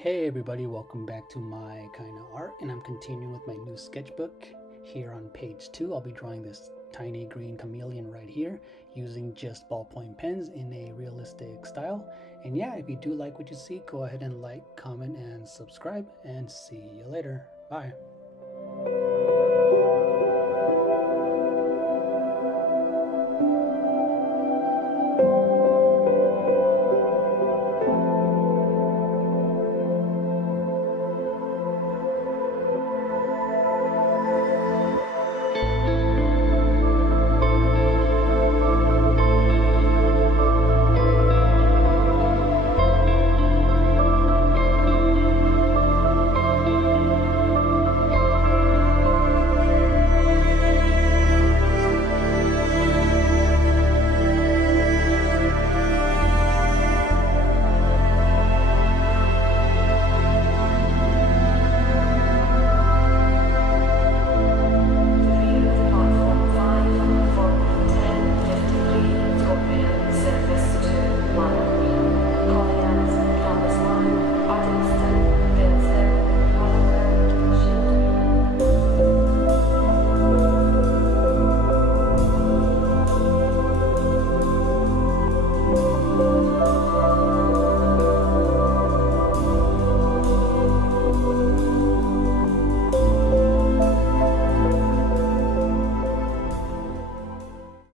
Hey everybody, welcome back to my kind of art, and I'm continuing with my new sketchbook. Here on page 2 I'll be drawing this tiny green chameleon right here using just ballpoint pens in a realistic style. And yeah, if you do like what you see, go ahead and like, comment, and subscribe, and see you later. Bye.